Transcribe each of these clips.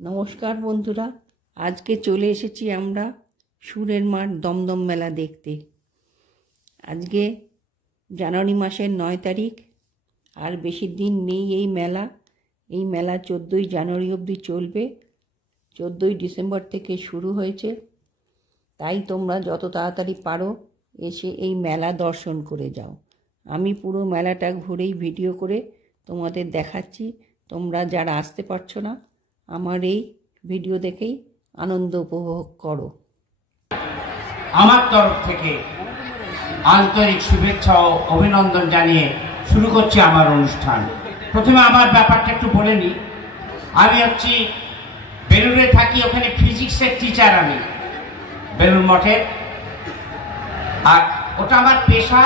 নমস্কার বন্ধুরা, আজকে চলে এসেছি আমরা সুরের মাঠ দমদম মেলা দেখতে। আজকে জানুয়ারি মাসের 9 তারিখ, আর বেশি দিন নেই এই মেলা 14ই জানুয়ারি অবধি চলবে। 14ই ডিসেম্বর থেকে শুরু হয়েছে, তাই তোমরা যত তাড়াতাড়ি পারো এসে এই মেলা দর্শন করে যাও। আমি পুরো মেলাটা ঘুরেই ভিডিও করে তোমাদের দেখাচ্ছি। তোমরা যারা আসতে পারছো না, আমার এই ভিডিও দেখেই আনন্দ উপভোগ করো। আমার তরফ থেকে আন্তরিক শুভেচ্ছা ও অভিনন্দন জানিয়ে শুরু করছি আমার অনুষ্ঠান। প্রথমে আমার ব্যাপারটা একটু বলে নিই। আমি হচ্ছি বেলুড়ে থাকি, ওখানে ফিজিক্সের টিচার আমি বেলুড় মঠে। আর ওটা আমার পেশা,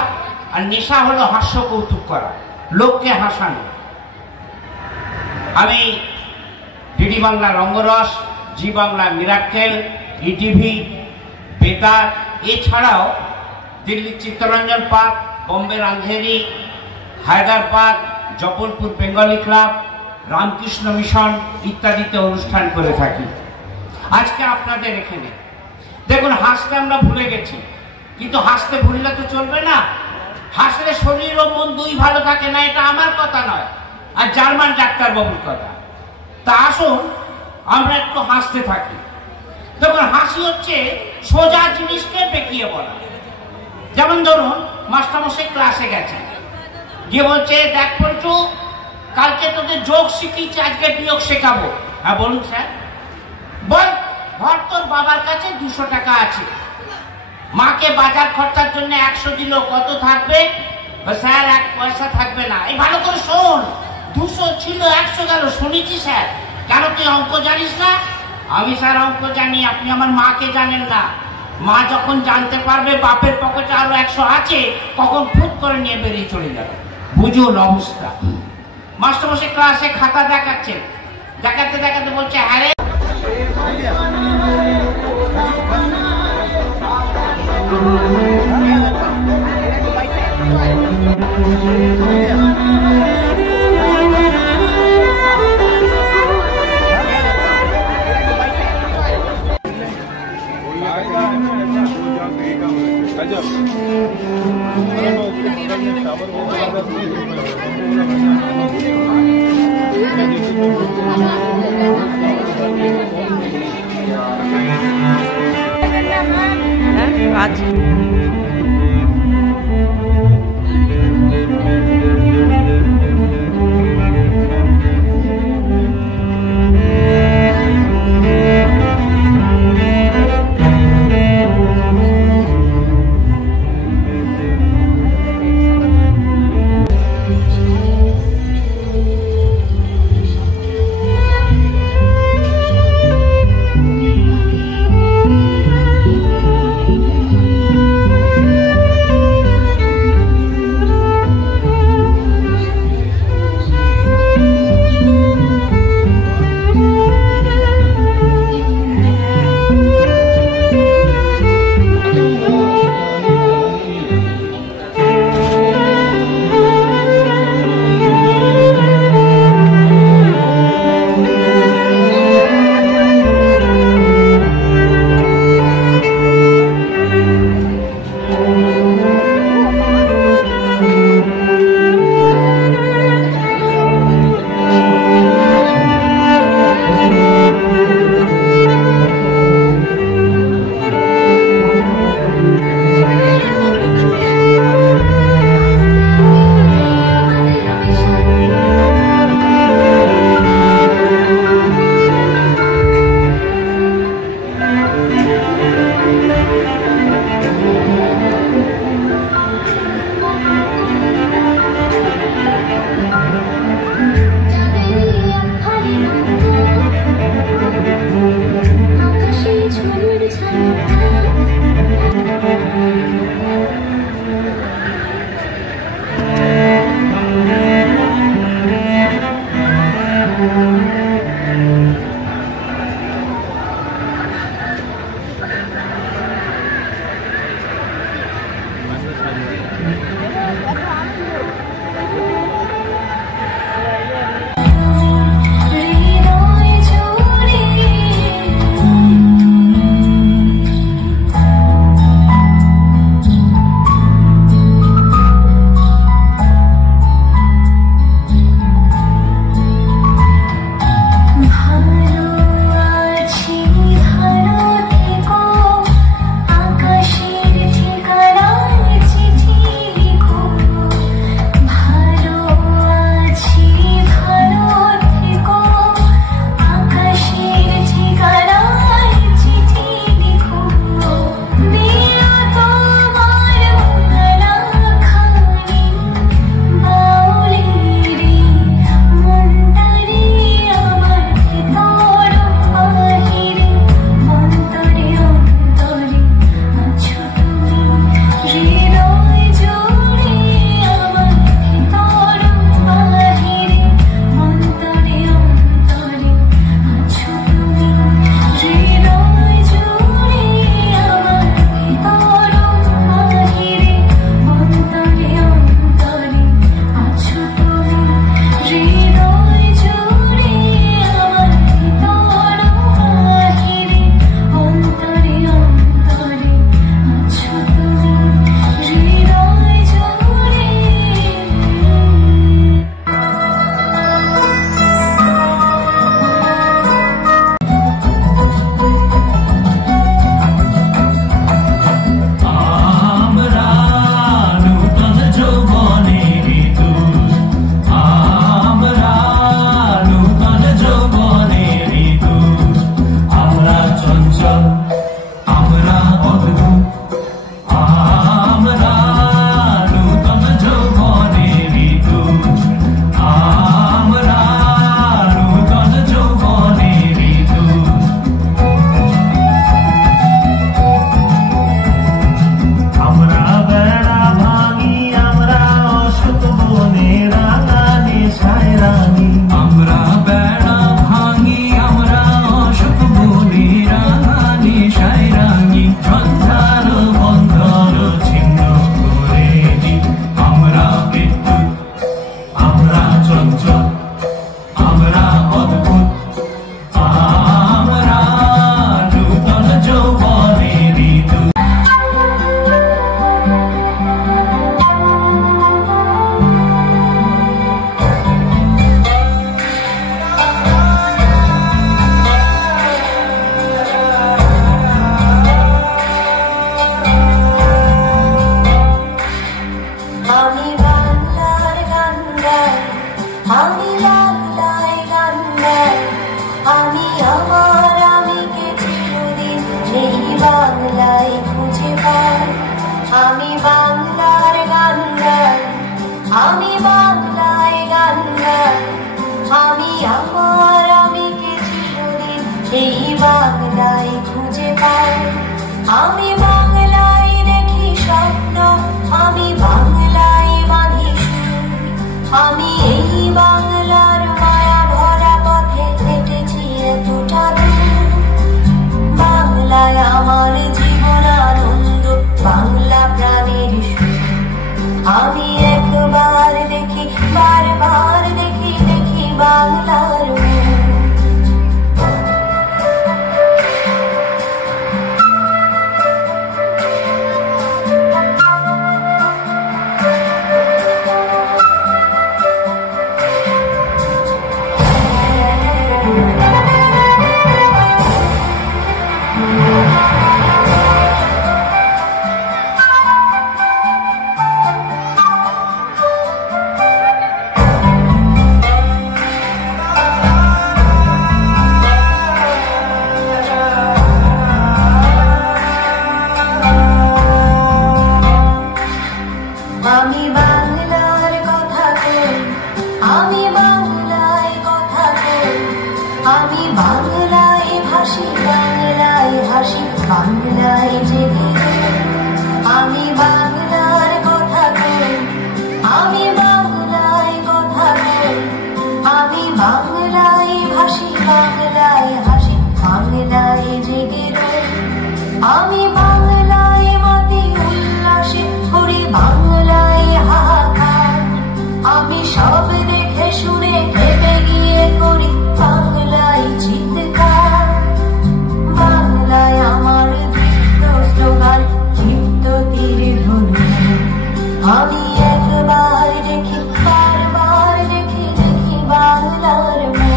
আর নেশা হলো হাস্য কৌতুক করা, লোককে হাসানো। আমি ডিডি বাংলা রঙ্গরস, জি বাংলা মিরাক্কেল, ইটিভি, বেতার, এছাড়াও দিল্লির চিত্তরঞ্জন পার্ক, বোম্বের Andheri, Hyderabad, Jabalpur Bengali club, Ramakrishna mission ইত্যাদিতে অনুষ্ঠান করে থাকি। আজকে আপনাদের এখানে দেখুন, হাসতে আমরা ভুলে গেছি, কিন্তু হাসতে ভুললে তো চলবে না। হাসলে শরীর ও মন দুই ভালো থাকে না, এটা আমার কথা নয়, আর জার্মান ডাক্তারবাবুর কথা। তা আসুন আমরা একটু হাসতে থাকি। দেখুন, হাসি হচ্ছে সোজা জিনিসকে বেঁকিয়ে বলা। যেমন ধরুন, মাস্টারমশাই ক্লাসে গেছে, গিয়ে বলছে, দেখ পঞ্চু, কালকে তোদের যোগ শিখিয়েছি, আজকে বিয়োগ শেখাবো। হ্যাঁ বলুন স্যার। বল, ধর তোর বাবার কাছে 200 টাকা আছে, মাকে বাজার খরচার জন্য 100 দিল, কত থাকবে? স্যার 1 পয়সা থাকবে না। এই ভালো করে শোন, 200 ছিল 100 গেল। শুনেছি স্যার। কেন, তুই অঙ্ক জানিস না? আমি স্যার অঙ্ক জানি, আপনি আমার মাকে জানেন না। মা যখন জানতে পারবে বাপের পকেটে আরো 100 আছে, কখন ফুট করে নিয়ে বেরিয়ে চলে যাবে। বুঝুন অবস্থা। মাস্টারমশাই ক্লাসে খাতা দেখাচ্ছেন, দেখাতে দেখাতে বলছে, হ্যাঁ রে, আমি বাংলায় দেখি স্বপ্ন, আমি বাংলায় বাঁধি সুর। আমি এই বাংলার মায়া ভরা পথে হেঁটেছি এতটা দূর। বাংলায় আমার জীবন আনন্দ, বাংলা প্রাণের সুর। আমি একবার দেখি, বারবার দেখি, দেখি বাংলার মুখ। আমি বাংলার কথা কই, আমি বাংলায় কথা কই। আমি বাংলায় ভাসি, বাংলায় হাসি, বাংলায় জেগে যাই। আমি বাংলার কথা কই, আমি বাংলায় কথা কই। আমি বাংলায় ভাসি, বাংলায় হাসি, বাংলায় জেগে যাই। আমি বাংলায় মাতি উল্লাসে করি, বাংলায় হাহাকার। আমি সব দেখে শুনে ভেবে গিয়ে করি বাংলায় চিৎকার। বাংলায় আমার দৃপ্ত স্লোগান, দৃপ্ত তীরে ধ্বনি। আমি একবার দেখি, বারবার দেখি, দেখি বাংলার মুখ।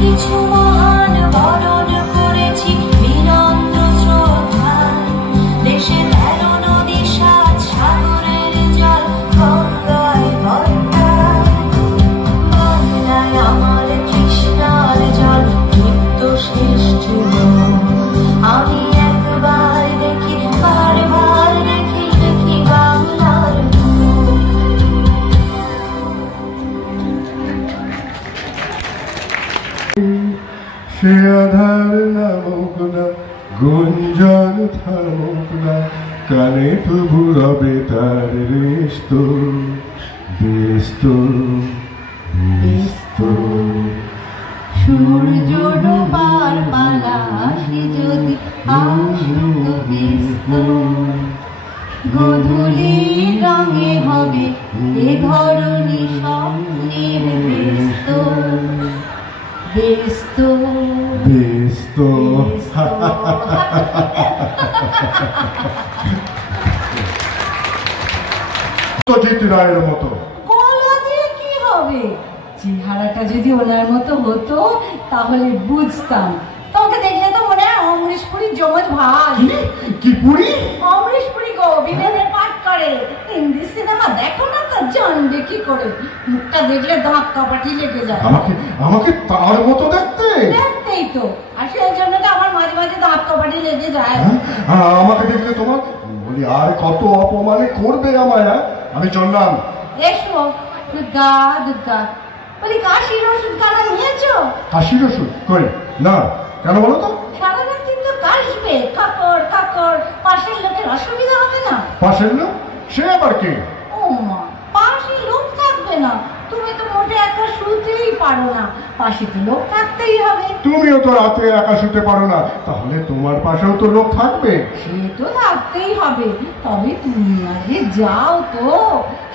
কিছু মহান বরণ করেছি বিনম্র শ্রদ্ধায়। দেশে 13 নদী, 7 সাগরের জল, গঙ্গায় গঙ্গায়। বাংলায় আমার কৃষ্ণার জল, নিত্য শ্রেষ্ঠ। আমি একবার দেখি, বারবার দেখি, দেখি বাংলার মুখ। সে আধার নামুক না, গুঞ্জন থামুক না, কানে তবু রবে তার রেস্ত ব্যস্ত ব্যস্ত। সূর্য ডোবার পালা আসে যদি আসুক ব্যস্ত। গধূলি রঙে হবে এ ধরনী স্বপ্নের ব্যস্ত ব্যস্ত ব্যস্ত। সত্যজিৎ রায়ের মতো গলা দিয়ে কি হবে? চেহারাটা যদি ওনার মতো হতো তাহলে বুঝতাম। তোমাকে দেখলে তো মনে হয় অমরেশ পুরীর যমজ ভাই। কি পুরি? অমরেশ পুরী গো, বিবেকের পাঠ করে। হিন্দি সিনেমা দেখো না তো জানবে কি করে। মুখটা দেখলে দাঁত কাপাটি লেগে যায়। আমাকে আমাকে তার মতো দেখতে? দেখতেই তো, আর সেই জন্য তো আমার মাঝে মাঝে দাঁত কাপাটি লেগে যায়। আমাকে দেখলে তোমার বলি আর কত অপমানে করবে আমায়। আমি চললাম। এসো দুর্গা দুর্গা। বলি কাশির ওষুধ কানা নিয়েছো? কাশির ওষুধ কই না, কেন বলো তো? সারা রাত কিন্তু কাশবে, কাকর কাকর। পাশের লোকের অসুবিধা হবে না? পাশের লোক? সে আবার কে? ও মা, পাশে লোক থাকবে না, তুমি তো মোটে একা শুতেই পারো না, পাশে তো লোক থাকতেই হবে। তুমিও তো রাতে একা শুতে পারো না, তাহলে তোমার পাশেও তো লোক থাকবে। সে তো থাকতেই হবে, তবে তুমি আগে যাও তো।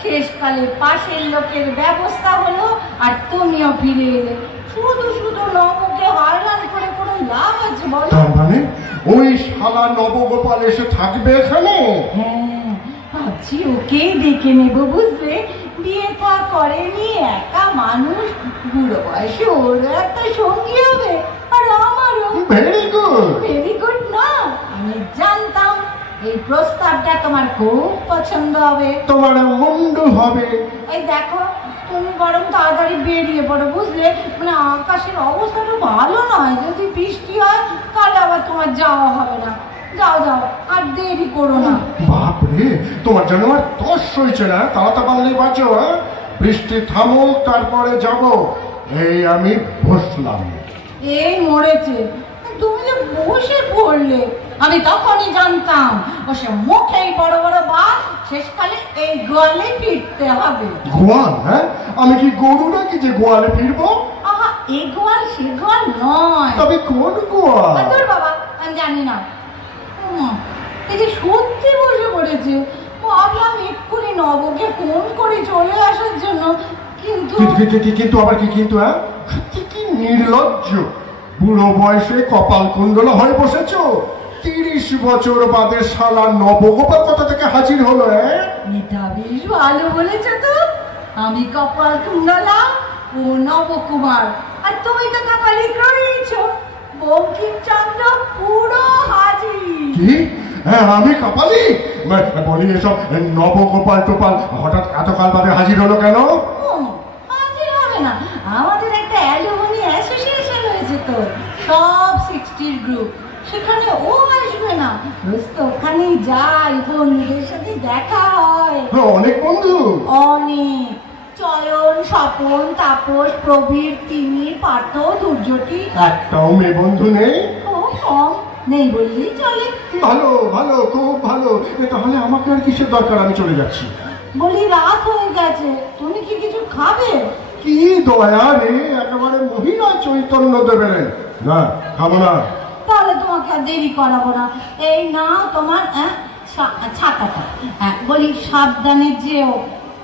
শেষকালে পাশের লোকের ব্যবস্থা হলো আর তুমিও ফিরে এলে। শুধু শুধু নবকে হয়রান করে কোনো লাভ আছে বলো? তার মানে ওই শালা নবগোপাল এসে থাকবে এখানে? হ্যাঁ, ভাবছি ওকেই ডেকে নেবো, বুঝলে? বিয়ে থা করেনি, একা মানুষ, বুড়ো বয়সে ওরও একটা সঙ্গী হবে আর আমারও। Very good. ভেরি গুড না, আমি জানতাম এই প্রস্তাবটা তোমার খুব পছন্দ হবে। তোমার মুন্ডু হবে। এই দেখো, তুমি বরং তাড়াতাড়ি বেরিয়ে পড়ো, বুঝলে? মানে আকাশের অবস্থাটা ভালো নয়, যদি বৃষ্টি হয় তাহলে আবার তোমার যাওয়া হবে না। যাও যাও, আর দেরি করো না। বাপরে, তোমার জন্য আর তস সইছে না, তাড়াতাড়ি বাঁচো। বৃষ্টি থামুক, তারপরে যাব। এই আমি বসলাম। এই মরেছে, তুমি যে বসে পড়লে, আমি তখনই জানতাম বসে মুখেই বড় বড় বাদ, শেষকালে এই গোয়ালে ফিরতে হবে। গোয়াল? হ্যাঁ, আমি কি গরু নাকি যে গোয়ালে ফিরবো? আহা, এই গোয়াল সে গোয়াল নয়। তবে কোন গোয়াল? তোর বাবা, আমি জানি না। এই যে সত্যি বসে পড়েছে, ভাবলাম এক্ষুনি নবকে ফোন করে চলে আসার জন্য, কিন্তু কিন্তু আবার কি কিন্তু? হ্যাঁ, সত্যি কি নির্লজ্জ! বুড়ো বয়সে কপাল কুণ্ডল হয়ে বসেছো। 30 বছর বাদে শালা নবগোপাল কোথা থেকে হাজির হলো? এটা বেশ ভালো বলেছ তো। আমি কপাল কুণ্ডলা, ও নবকুমার, আর তুমি তো কপালি রয়েছ। বঙ্কিমচন্দ্র পুরো হাজির। কি? হ্যাঁ, আমি কপালি? বলি, এসব নবগোপাল টোপাল হঠাৎ এতকাল বাদে হাজির হলো কেন? হাজির হবে না, আমাদের একটা অ্যালুমিনি অ্যাসোসিয়েশন হয়েছে তো, সব 60 গ্রুপ, সেখানে ও আসবে না? রোজ তো ওখানেই যাই, বন্ধুদের সাথে দেখা হয়। অনেক বন্ধু? অনেক। চয়ন, স্বপন, তাপস, প্রবীর, তিনি, পার্থ, দুর্যটি। একটাও মেয়ে বন্ধু নেই? ও কম, নেই বললেই চলে। ভালো ভালো, খুব ভালো। তাহলে আমাকে আর কিসের দরকার? আমি চলে যাচ্ছি। বলি, রাত হয়ে গেছে, তুমি কি কিছু খাবে? কি দয়া রে, একেবারে মহিলা চৈতন্য দেবেন। না, খাবো না। তাহলে তোমাকে আর দেরি করাবো না। এই না তোমার ছাতাটা। বলি, সাবধানে যেও।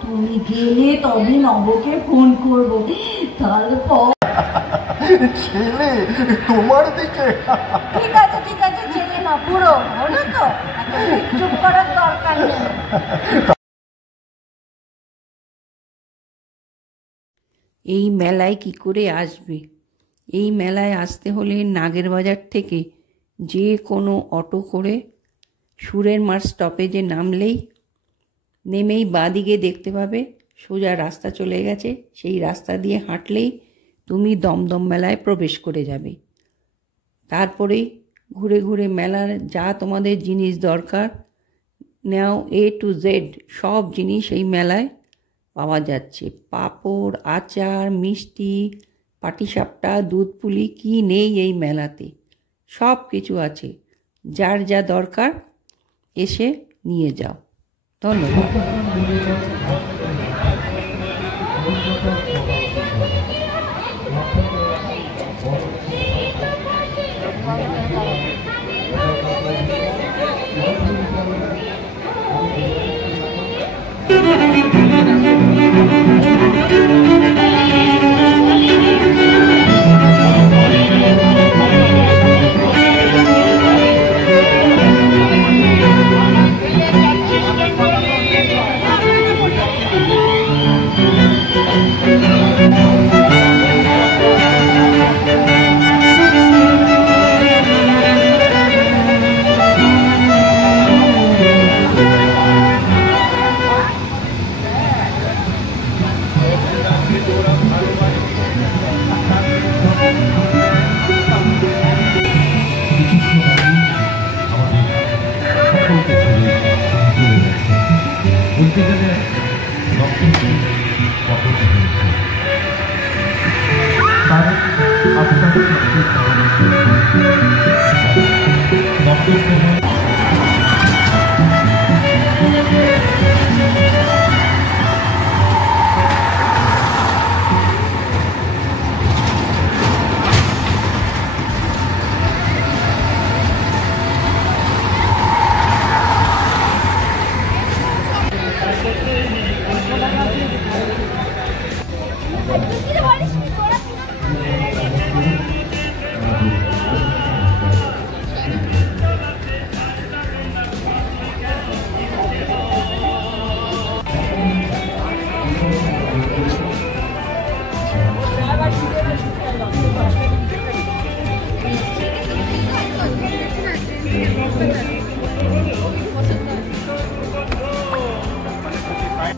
তুমি গেলে তবে নবকে ফোন করবো, তারপর ছেলে তোমার দিকে। ঠিক আছে ঠিক আছে, ছেলে না পুরো হলো তো, চুপ করার দরকার নেই। এই মেলায় কি করে আসবে? এই মেলায় আসতে হলে নাগের বাজার থেকে যে কোনো অটো করে সুরের মাঠ স্টপেজে নেমেই বাঁদিকে দেখতে পাবে সোজা রাস্তা চলে গেছে। সেই রাস্তা দিয়ে হাঁটলেই তুমি দমদম মেলায় প্রবেশ করে যাবে। তারপরেই ঘুরে ঘুরে মেলার যা তোমাদের জিনিস দরকার নাও, A to Z সব জিনিস এই মেলায় পাওয়া যাচ্ছে। পাঁপড়, আচার, মিষ্টি, পাটিসাপটা, দুধ পুলি, কি নেই এই মেলাতে? সব কিছু আছে। যার যা দরকার এসে নিয়ে যাও। ধন্যবাদ।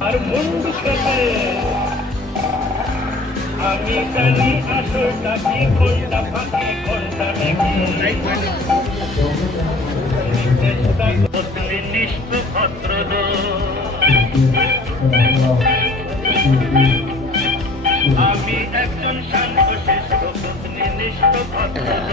আর মুন্ডু খেতে আমি জানি আসলটা কি, কোনটা ফাঁকি কোনটা নাকি। নিষ্ঠ ভদ্রদ আমি একজন শান্ত শিষ্ট নিষ্ঠ ভদ্রদ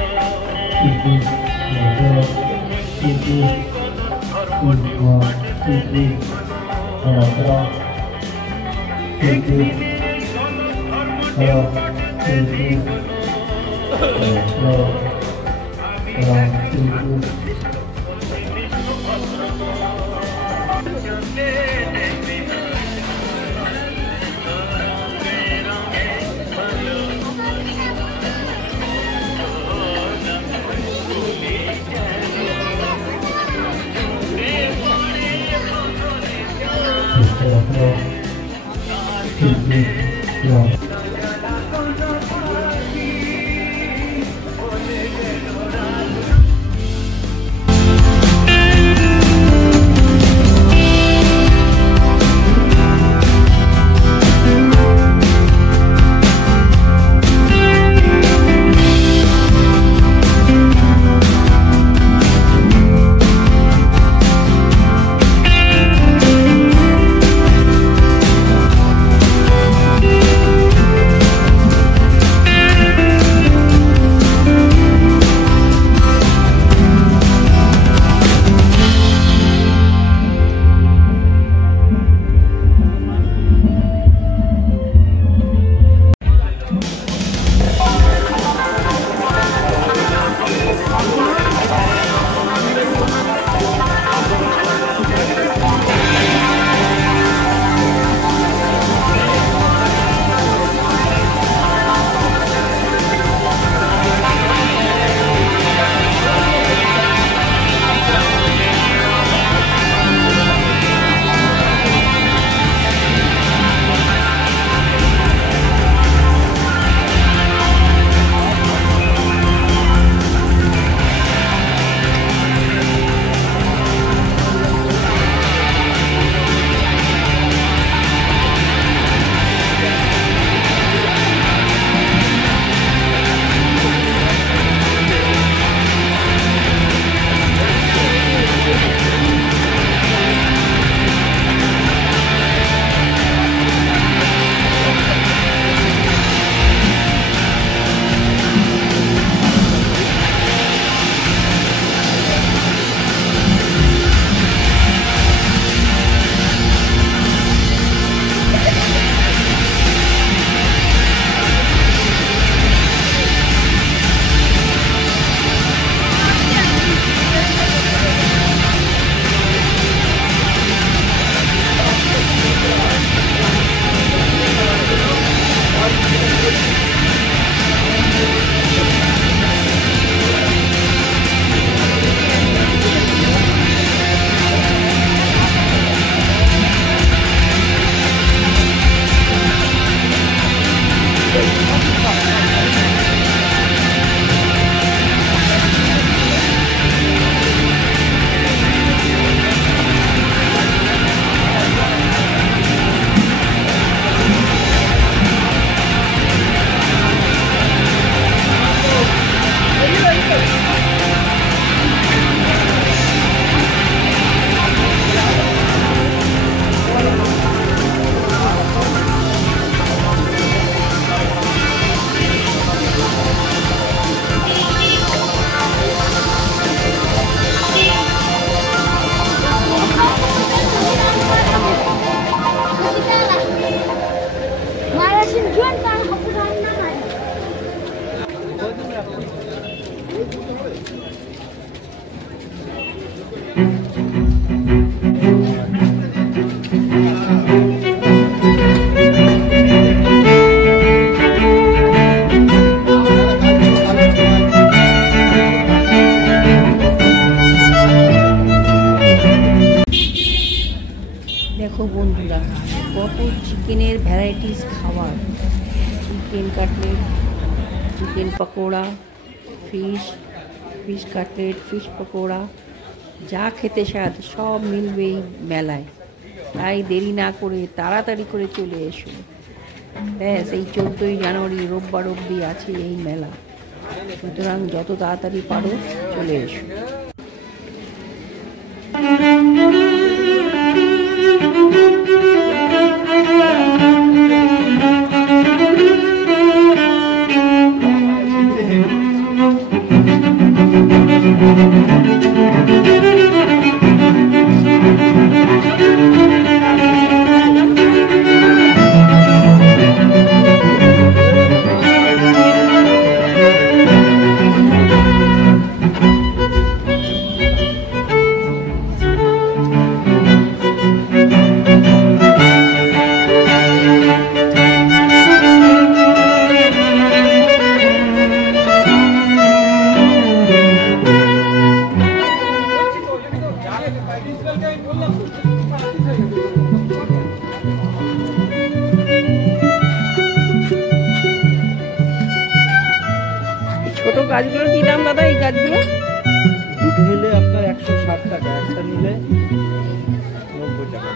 দেখো বন্ধুরা, কত চিকেনের ভ্যারাইটিস খাবার, chicken cutlet, chicken pakora, fish cutlet, fish pakora, যা খেতে স্বাদ সব মিলবে এই মেলায়। তাই দেরি না করে তাড়াতাড়ি করে চলে এসো। ব্যাস, এই 14ই জানুয়ারি রোববার অবধি আছে এই মেলা, সুতরাং যত তাড়াতাড়ি পারো চলে এসো। ছোট গাছগুলো কি দাম দাদা? এই গাছগুলো দুটো নিলে আপনার 160 টাকা, একটা নিলে 90 টাকা।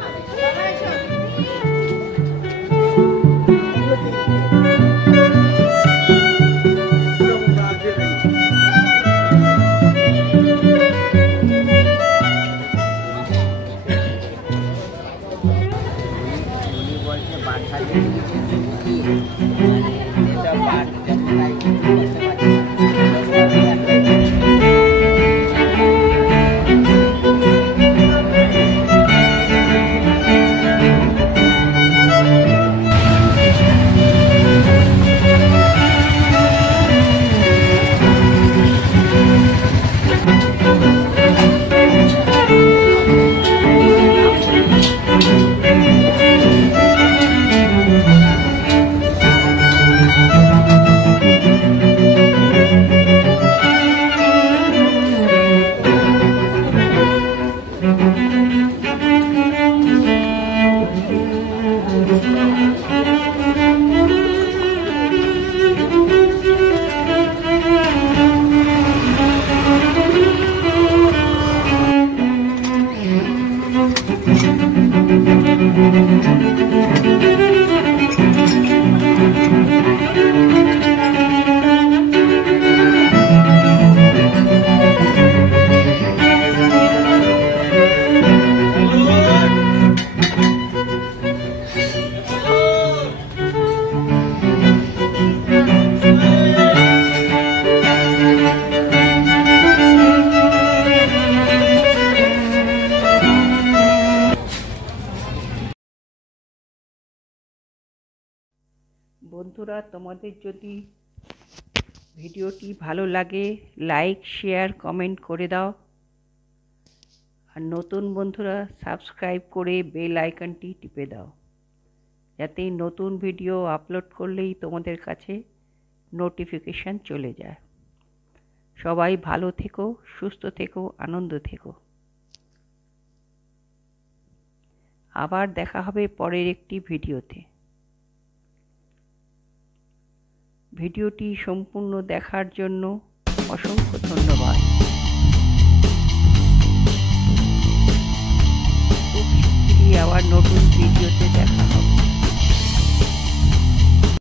বন্ধুরা, তোমাদের যদি ভিডিওটি ভালো লাগে লাইক, শেয়ার, কমেন্ট করে দাও। আর নতুন বন্ধুরা সাবস্ক্রাইব করে বেল আইকনটি টিপে দাও, যাতে নতুন ভিডিও আপলোড করলেই তোমাদের কাছে নোটিফিকেশান চলে যায়। সবাই ভালো থেকো, সুস্থ থেকো, আনন্দ থেকো। আবার দেখা হবে পরের একটি ভিডিওতে। ভিডিওটি সম্পূর্ণ দেখার জন্য অসংখ্য ধন্যবাদ।